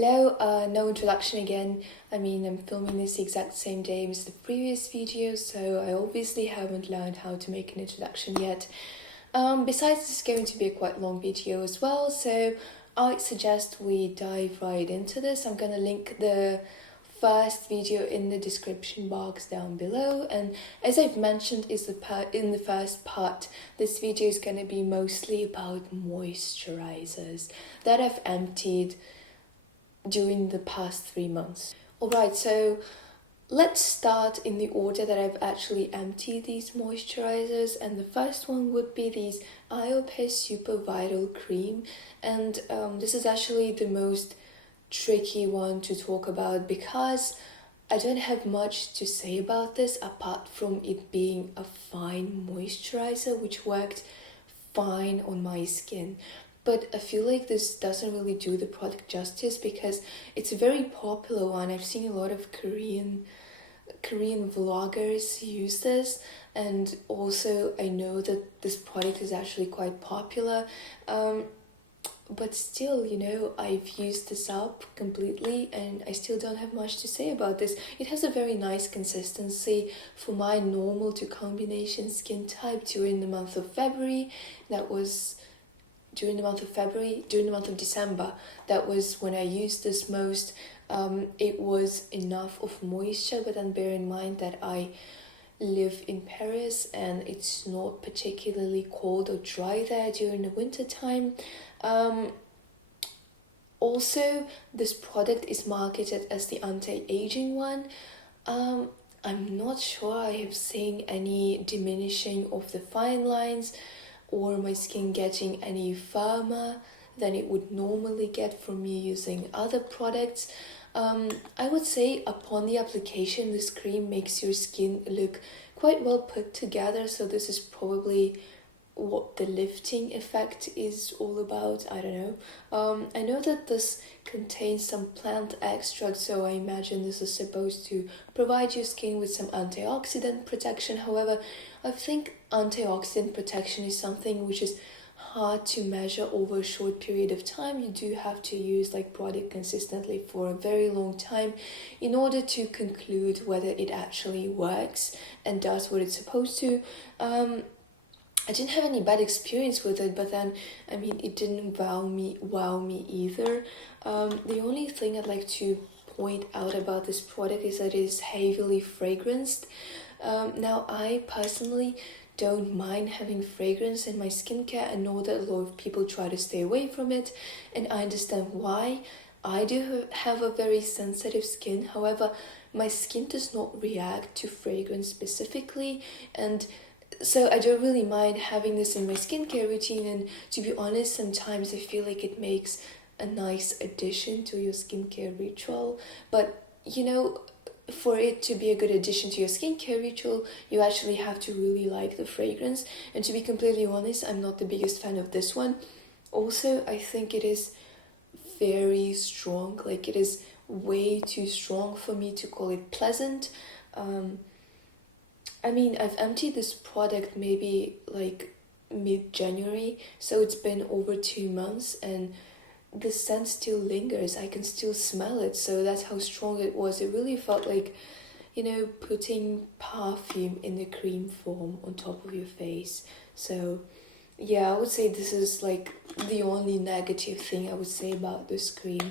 Hello, no introduction again. I mean, I'm filming this the exact same day as the previous video, so I obviously haven't learned how to make an introduction yet. Besides, this is going to be a quite long video as well, so I suggest we dive right into this. I'm gonna link the first video in the description box down below, and as I've mentioned in the first part, this video is gonna be mostly about moisturizers that I've emptied during the past 3 months. Alright, so let's start in the order that I've actually emptied these moisturizers, and the first one would be these IOPE Super Vital Cream, and this is actually the most tricky one to talk about because I don't have much to say about this apart from it being a fine moisturizer which worked fine on my skin. But I feel like this doesn't really do the product justice because it's a very popular one. I've seen a lot of Korean vloggers use this, and also I know that this product is actually quite popular. But still, you know, I've used this up completely and I still don't have much to say about this. It has a very nice consistency for my normal to combination skin type during the month of February. During the month of December, that was when I used this most. It was enough of moisture, but then bear in mind that I live in Paris and it's not particularly cold or dry there during the winter time. Also, this product is marketed as the anti-aging one. I'm not sure I have seen any diminishing of the fine lines or my skin getting any firmer than it would normally get from me using other products. I would say upon the application, this cream makes your skin look quite well put together, so this is probably what the lifting effect is all about. I don't know. I know that this contains some plant extract, so I imagine this is supposed to provide your skin with some antioxidant protection. However, I think antioxidant protection is something which is hard to measure over a short period of time. You do have to use like product consistently for a very long time in order to conclude whether it actually works and does what it's supposed to. I didn't have any bad experience with it, but then, I mean, it didn't wow me either. The only thing I'd like to point out about this product is that it is heavily fragranced. Now, I personally don't mind having fragrance in my skincare. I know that a lot of people try to stay away from it, and I understand why. I do have a very sensitive skin, however, my skin does not react to fragrance specifically, and so I don't really mind having this in my skincare routine, and to be honest, sometimes I feel like it makes a nice addition to your skincare ritual. But, you know, for it to be a good addition to your skincare ritual, you actually have to really like the fragrance. And to be completely honest, I'm not the biggest fan of this one. Also, I think it is very strong. Like, it is way too strong for me to call it pleasant. I mean, I've emptied this product maybe like mid-January, so it's been over 2 months and the scent still lingers. I can still smell it, so that's how strong it was. It really felt like, you know, putting perfume in the cream form on top of your face. So yeah, I would say this is like the only negative thing I would say about this cream.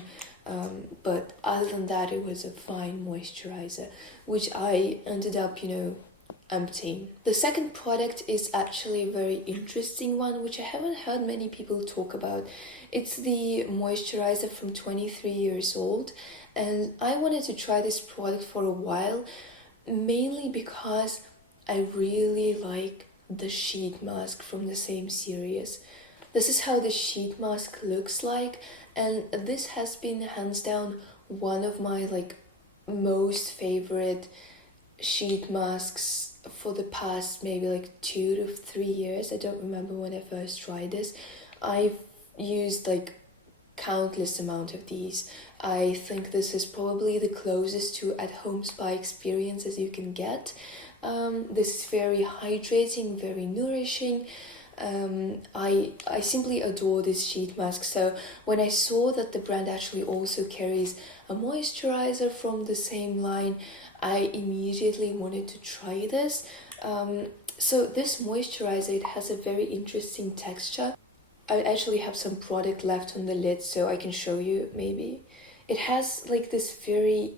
But other than that, it was a fine moisturizer, which I ended up, you know, emptying. The second product is actually a very interesting one, which I haven't heard many people talk about. It's the moisturizer from 23 years old, and I wanted to try this product for a while, mainly because I really like the sheet mask from the same series. This is how the sheet mask looks like, and this has been hands down one of my like most favorite sheet masks for the past maybe like 2 to 3 years. I don't remember when I first tried this. I've used like countless amount of these. I think this is probably the closest to at-home spa experience as you can get. This is very hydrating, very nourishing. I simply adore this sheet mask. So when I saw that the brand actually also carries a moisturizer from the same line, I immediately wanted to try this. So this moisturizer, it has a very interesting texture. I actually have some product left on the lid, so I can show you maybe. It has like this very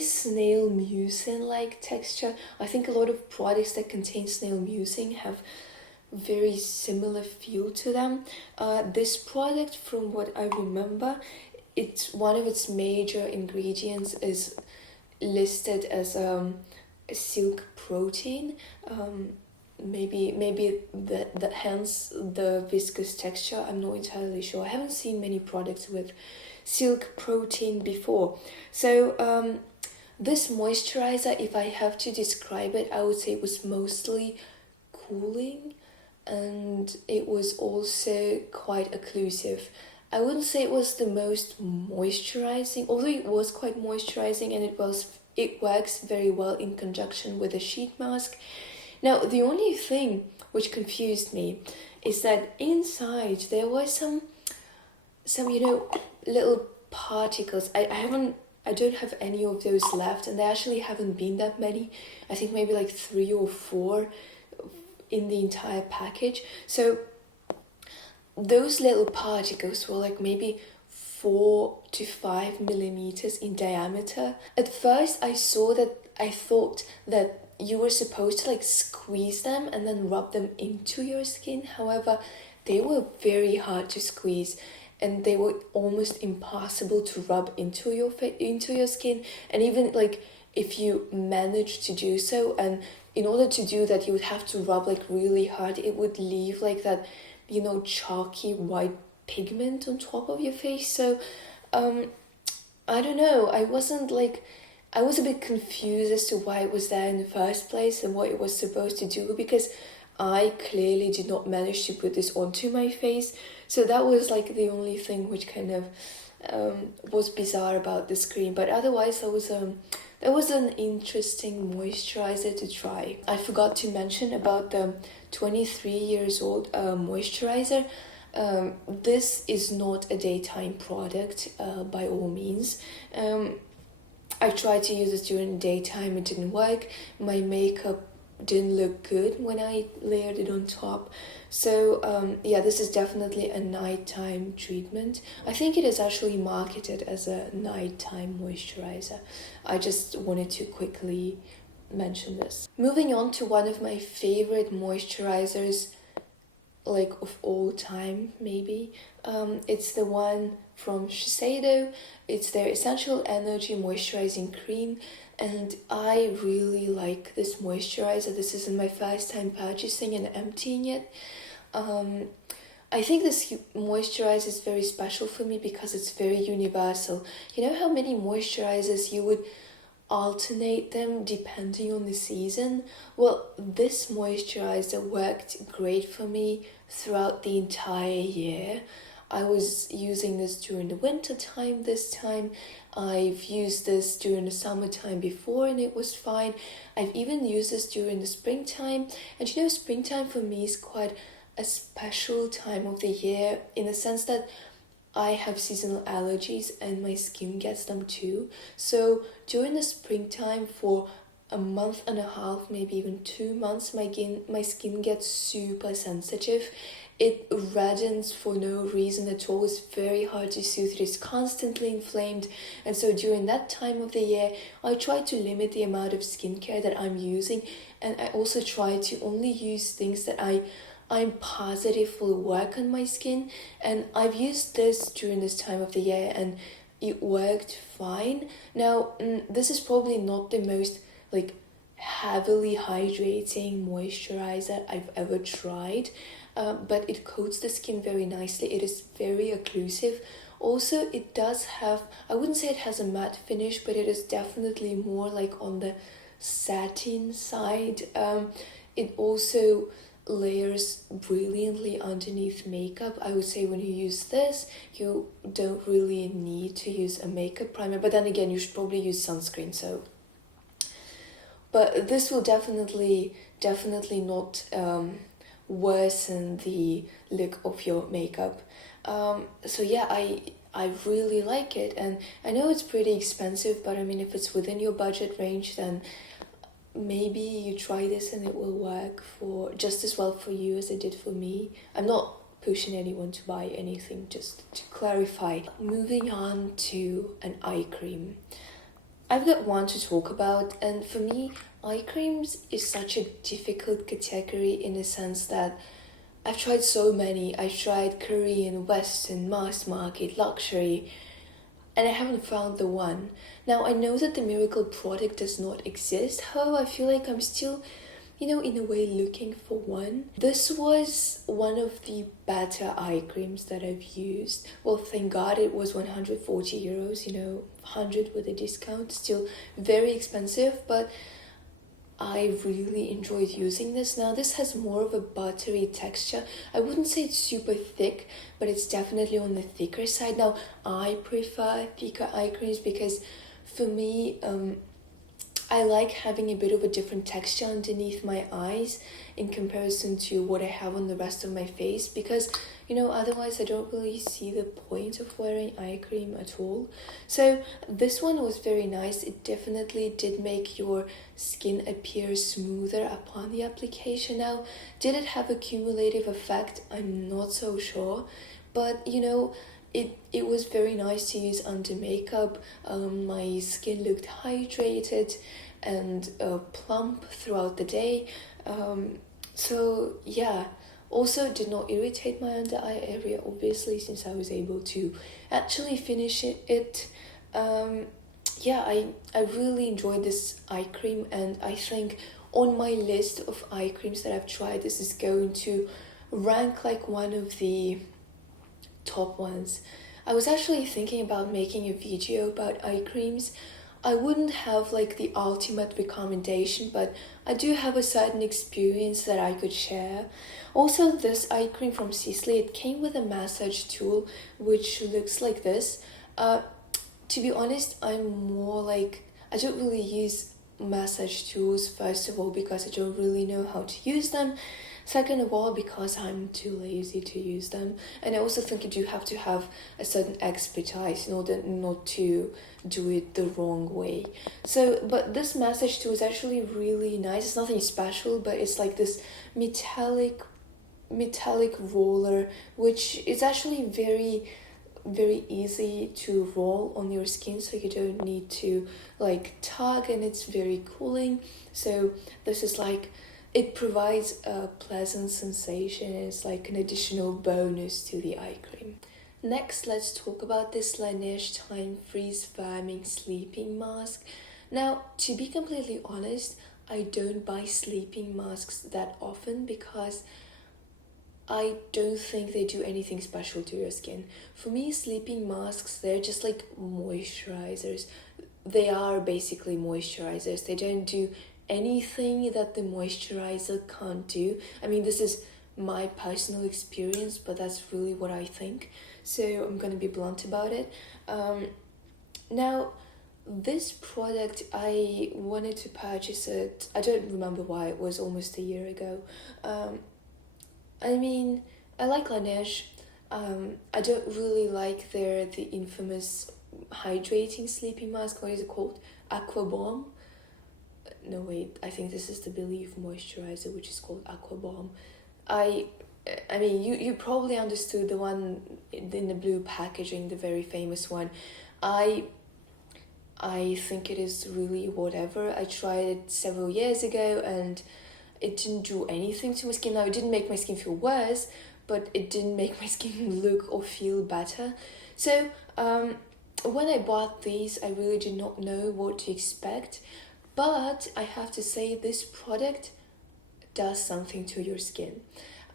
snail mucin like texture. I think a lot of products that contain snail mucin have very similar feel to them. This product, from what I remember, it's one of its major ingredients is listed as silk protein. Maybe that hence the viscous texture. I'm not entirely sure. I haven't seen many products with silk protein before. So this moisturizer, if I have to describe it, I would say it was mostly cooling, and it was also quite occlusive. I wouldn't say it was the most moisturizing, although it was quite moisturizing, and it works very well in conjunction with a sheet mask. Now, the only thing which confused me is that inside there was some little particles. I don't have any of those left, and there actually haven't been that many. I think maybe like 3 or 4 in the entire package. So those little particles were like maybe 4 to 5 millimeters in diameter. At first I thought that you were supposed to like squeeze them and then rub them into your skin. However, they were very hard to squeeze, and they were almost impossible to rub into your skin. And even like if you managed to do so, and in order to do that you would have to rub like really hard, it would leave like that, chalky white pigment on top of your face. So I don't know, I was a bit confused as to why it was there in the first place and what it was supposed to do, because I clearly did not manage to put this onto my face. So that was like the only thing which kind of was bizarre about this cream. But otherwise, that was an interesting moisturizer to try. I forgot to mention about the 23 years old moisturizer. This is not a daytime product by all means. I tried to use this during the daytime, it didn't work. My makeup didn't look good when I layered it on top. So yeah, this is definitely a nighttime treatment. I think it is actually marketed as a nighttime moisturizer. I just wanted to quickly mention this. Moving on to one of my favorite moisturizers, like of all time maybe. It's the one from SHISEIDO. It's their Essential Energy Moisturizing Cream, and I really like this moisturizer. This isn't my first time purchasing and emptying it. I think this moisturizer is very special for me because it's very universal. You know how many moisturizers you would alternate them depending on the season? Well, this moisturizer worked great for me throughout the entire year. I was using this during the winter time this time. I've used this during the summertime before and it was fine. I've even used this during the springtime. And springtime for me is quite a special time of the year in the sense that I have seasonal allergies and my skin gets them too. So during the springtime for a month and a half, maybe even 2 months, my skin gets super sensitive. It reddens for no reason at all. It's very hard to soothe. It is constantly inflamed. And so during that time of the year, I try to limit the amount of skincare that I'm using. And I also try to only use things that I'm positive will work on my skin. And I've used this during this time of the year and it worked fine. Now, this is probably not the most heavily hydrating moisturizer I've ever tried. But it coats the skin very nicely. It is very occlusive. Also, it does have, I wouldn't say it has a matte finish, but it is definitely more like on the satin side. It also layers brilliantly underneath makeup. I would say when you use this, you don't really need to use a makeup primer. But then again, you should probably use sunscreen. But this will definitely definitely not worsen the look of your makeup. So yeah, I really like it, and I know it's pretty expensive, but I mean, if it's within your budget range, then maybe you try this and it will work for just as well for you as it did for me. I'm not pushing anyone to buy anything, just to clarify. Moving on to an eye cream. I've got one to talk about, and for me, eye creams is such a difficult category in the sense that I've tried so many. I've tried Korean, Western, mass market, luxury, and I haven't found the one. Now, I know that the miracle product does not exist, however, I feel like I'm still, in a way looking for one. This was one of the better eye creams that I've used. Well, thank God it was 140 euros, 100 with a discount. Still very expensive, but I really enjoyed using this. Now, this has more of a buttery texture. I wouldn't say it's super thick, but it's definitely on the thicker side. Now, I prefer thicker eye creams because for me, I like having a bit of a different texture underneath my eyes in comparison to what I have on the rest of my face, because otherwise I don't really see the point of wearing eye cream at all. So this one was very nice. It definitely did make your skin appear smoother upon the application. Now, did it have a cumulative effect? I'm not so sure, but it was very nice to use under makeup. My skin looked hydrated and plump throughout the day. So yeah, also did not irritate my under eye area, obviously, since I was able to actually finish it. Yeah, I really enjoyed this eye cream, and I think on my list of eye creams that I've tried, this is going to rank like one of the top ones. I was actually thinking about making a video about eye creams. I wouldn't have like the ultimate recommendation, but I do have a certain experience that I could share. Also, this eye cream from SISLEY, it came with a massage tool which looks like this. To be honest, I'm more like, I don't really use massage tools, first of all because I don't really know how to use them. Second of all, because I'm too lazy to use them. And I also think you do have to have a certain expertise in order not to do it the wrong way. So, but this massage tool is actually really nice. It's nothing special, but it's like this metallic roller, which is actually very easy to roll on your skin, so you don't need to like tug, and it's very cooling. So this is like, it provides a pleasant sensation. It's like an additional bonus to the eye cream. Next, let's talk about this LANEIGE Time Freeze Firming Sleeping Mask. Now, to be completely honest, I don't buy sleeping masks that often because I don't think they do anything special to your skin. For me, sleeping masks, they're just like moisturizers. They are basically moisturizers. They don't do anything that the moisturizer can't do. I mean, this is my personal experience, but that's really what I think. So I'm going to be blunt about it. Now, this product, I wanted to purchase it. I don't remember why. It was almost a year ago. I mean, I like LANEIGE. I don't really like the infamous hydrating sleeping mask. What is it called? Aqua Bomb. No, wait, I think this is the Believe moisturizer, which is called Aqua Bomb. I mean, you probably understood the one in the blue packaging, the very famous one. I think it is really whatever. I tried it several years ago and it didn't do anything to my skin. Now, it didn't make my skin feel worse, but it didn't make my skin look or feel better. So when I bought these, I really did not know what to expect. But I have to say, this product does something to your skin.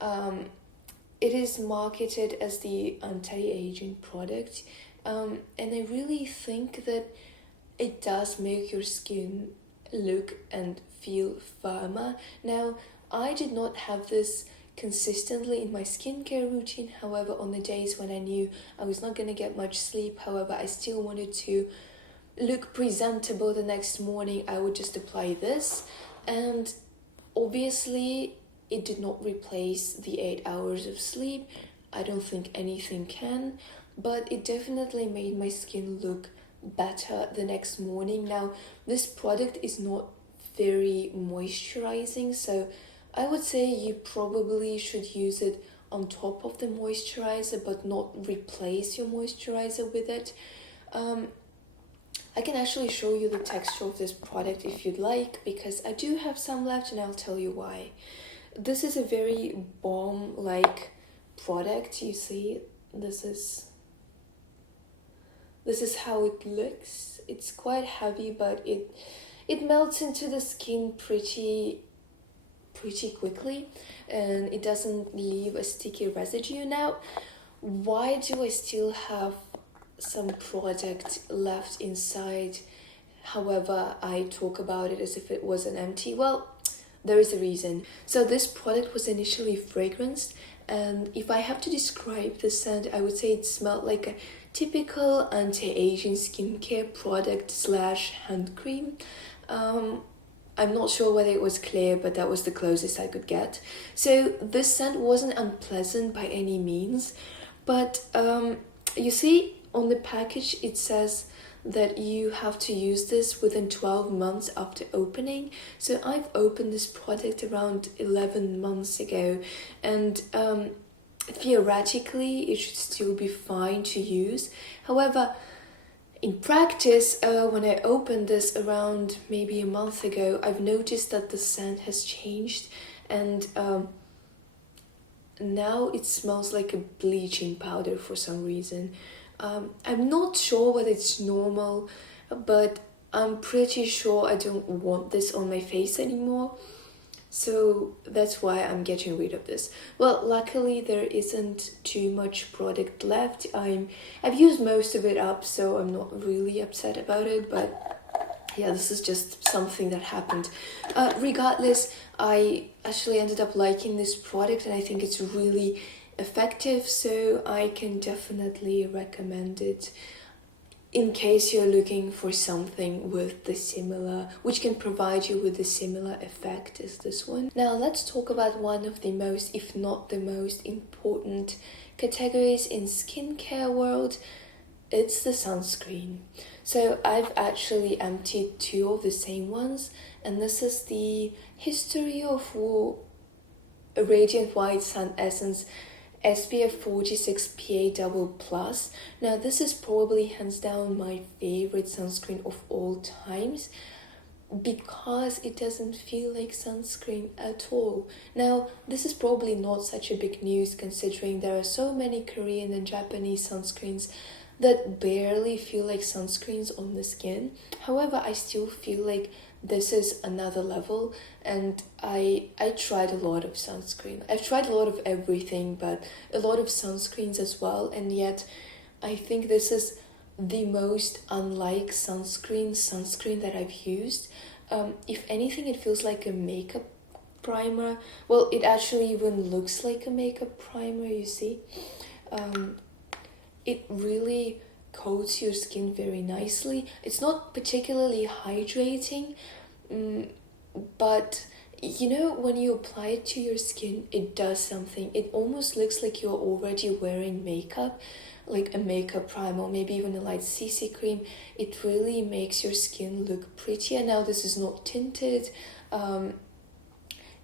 It is marketed as the anti-aging product, and I really think that it does make your skin look and feel firmer. Now, I did not have this consistently in my skincare routine. However, on the days when I knew I was not going to get much sleep, however, I still wanted to look presentable the next morning, I would just apply this, and Obviously, it did not replace the 8 hours of sleep. I don't think anything can, but it definitely made my skin look better the next morning. Now, this product is not very moisturizing, so I would say you probably should use it on top of the moisturizer, but not replace your moisturizer with it. I can actually show you the texture of this product if you'd like, because I do have some left and I'll tell you why. This is a very balm-like product. You see, this is how it looks. It's quite heavy, but it melts into the skin pretty quickly, and it doesn't leave a sticky residue. Now, why do I still have some product left inside? However, I talk about it as if it was an empty. Well, there is a reason. So this product was initially fragranced, and if I have to describe the scent, I would say it smelled like a typical anti-aging skincare product slash hand cream. I'm not sure whether it was clear, but that was the closest I could get. So this scent wasn't unpleasant by any means, but you see on the package it says that you have to use this within 12 months after opening. So I've opened this product around 11 months ago, and theoretically it should still be fine to use. However, in practice, when I opened this around maybe a month ago, I've noticed that the scent has changed, and now it smells like a bleaching powder for some reason. I'm not sure whether it's normal, but I'm pretty sure I don't want this on my face anymore. So that's why I'm getting rid of this. Well, luckily there isn't too much product left. I've used most of it up, so I'm not really upset about it, but yeah, this is just something that happened. Regardless, I actually ended up liking this product, and I think it's really effective, so I can definitely recommend it in case you're looking for something with the similar, which can provide you with the similar effect as this one. Now let's talk about one of the most, if not the most important categories in skincare world. It's the sunscreen. So I've actually emptied 2 of the same ones, and this is the History of WHOO Radiant White Sun Essence SPF 46 PA++. Now this is probably hands down my favorite sunscreen of all times, because it doesn't feel like sunscreen at all. Now this is probably not such a big news, considering there are so many Korean and Japanese sunscreens that barely feel like sunscreens on the skin. However, I still feel like this is another level, and I tried a lot of sunscreen. I've tried a lot of everything, but a lot of sunscreens as well, and yet I think this is the most unlike sunscreen that I've used. If anything, it feels like a makeup primer. Well, it actually even looks like a makeup primer, you see. It really coats your skin very nicely. It's not particularly hydrating, but you know, when you apply it to your skin, it does something. It almost looks like you're already wearing makeup, like a makeup primer, maybe even a light CC cream. It really makes your skin look prettier. Now this is not tinted.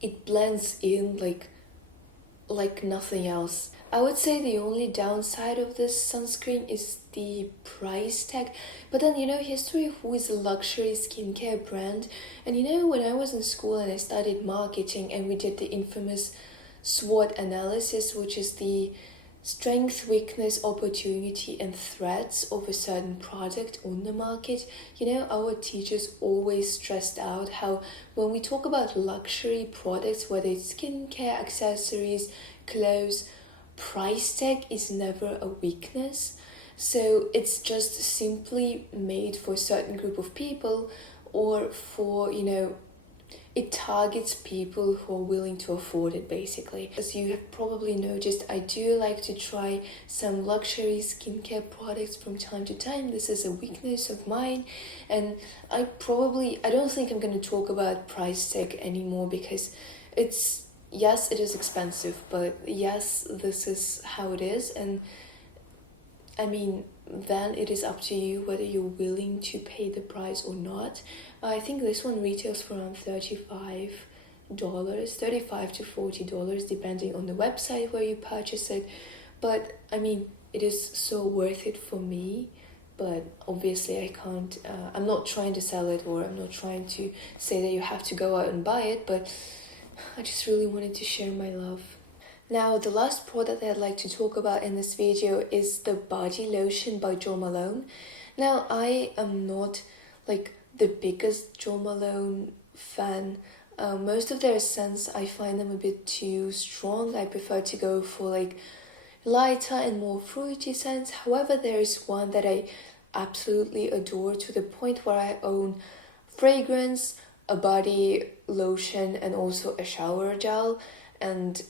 It blends in like nothing else. I would say the only downside of this sunscreen is the price tag. But then, you know, History of WHOO is a luxury skincare brand. And you know, when I was in school and I studied marketing and we did the infamous SWOT analysis, which is the strength, weakness, opportunity and threats of a certain product on the market, you know, our teachers always stressed out how when we talk about luxury products, whether it's skincare, accessories, clothes, price tag is never a weakness. So it's just simply made for a certain group of people, or for, you know, it targets people who are willing to afford it, basically. As you have probably noticed, I do like to try some luxury skincare products from time to time. This is a weakness of mine, and I don't think I'm going to talk about price tag anymore, because yes, it is expensive, but yes, this is how it is. And I mean, then it is up to you whether you're willing to pay the price or not. I think this one retails for around $35, $35 to $40, depending on the website where you purchase it. But I mean, it is so worth it for me. But obviously I can't, I'm not trying to sell it, or I'm not trying to say that you have to go out and buy it, but I just really wanted to share my love. Now, the last product that I'd like to talk about in this video is the body lotion by Jo Malone. Now, I am not like the biggest Jo Malone fan. Most of their scents, I find them a bit too strong. I prefer to go for like lighter and more fruity scents. However, there is one that I absolutely adore, to the point where I own fragrance, a body lotion, and also a shower gel, and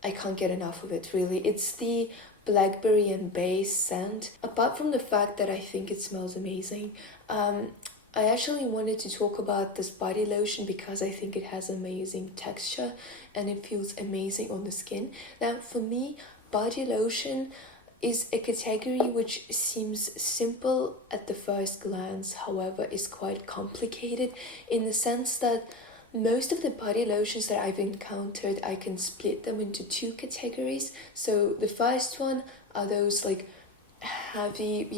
I can't get enough of it, really. It's the Blackberry and Base scent. Apart from the fact that I think it smells amazing, I actually wanted to talk about this body lotion because I think it has amazing texture and it feels amazing on the skin. Now, for me, body lotion is a category which seems simple at the first glance, however is quite complicated, in the sense that most of the body lotions that I've encountered, I can split them into two categories. So the first one are those like heavy,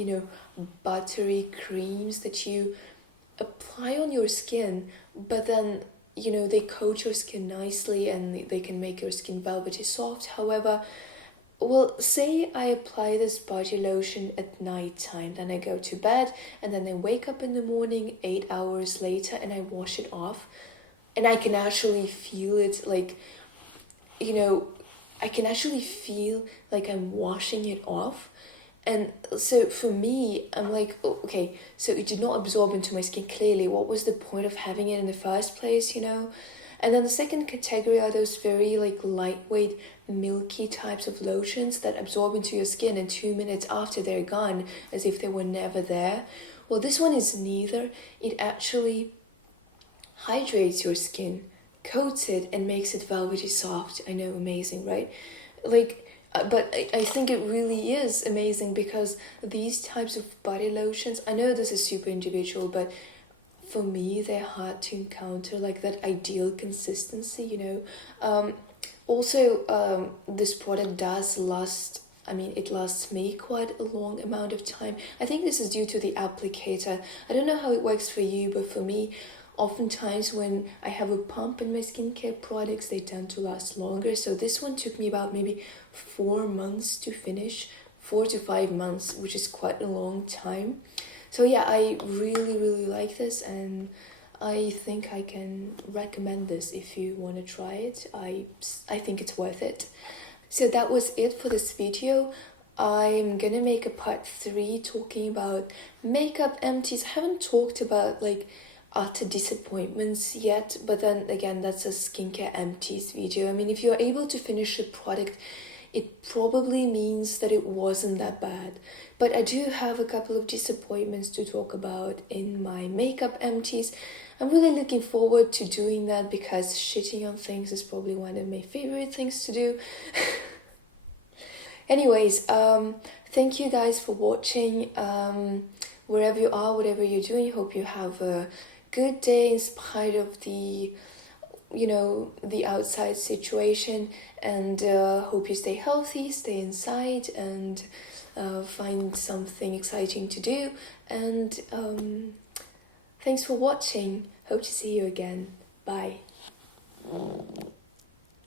buttery creams that you apply on your skin, but then they coat your skin nicely and they can make your skin velvety soft. However, well, say I apply this body lotion at night time, then I go to bed, and then I wake up in the morning 8 hours later and I wash it off, and I can actually feel it, like, I can actually feel like I'm washing it off. And so for me, I'm like, oh, okay, so it did not absorb into my skin. Clearly, what was the point of having it in the first place, And then the second category are those very like lightweight, milky types of lotions that absorb into your skin, and 2 minutes after they're gone, as if they were never there. Well, this one is neither. It actually hydrates your skin, coats it, and makes it velvety soft. I know, amazing, right? But I think it really is amazing, because these types of body lotions, I know this is super individual, but for me, they're hard to encounter, like that ideal consistency, Also, this product does last, it lasts me quite a long amount of time. I think this is due to the applicator. I don't know how it works for you, but for me, oftentimes when I have a pump in my skincare products, they tend to last longer. So this one took me about maybe 4 months to finish, 4 to 5 months, which is quite a long time. So yeah, I really, really like this, and I think I can recommend this if you want to try it. I think it's worth it. So that was it for this video. I'm gonna make a part 3 talking about makeup empties. I haven't talked about like utter disappointments yet, but then again, that's a skincare empties video. If you're able to finish a product, it probably means that it wasn't that bad. But I do have a couple of disappointments to talk about in my makeup empties. I'm really looking forward to doing that, because shitting on things is probably one of my favorite things to do. Anyways, thank you guys for watching. Wherever you are, whatever you're doing, hope you have a good day in spite of the outside situation, and hope you stay healthy, stay inside, and find something exciting to do. And thanks for watching. Hope to see you again. Bye.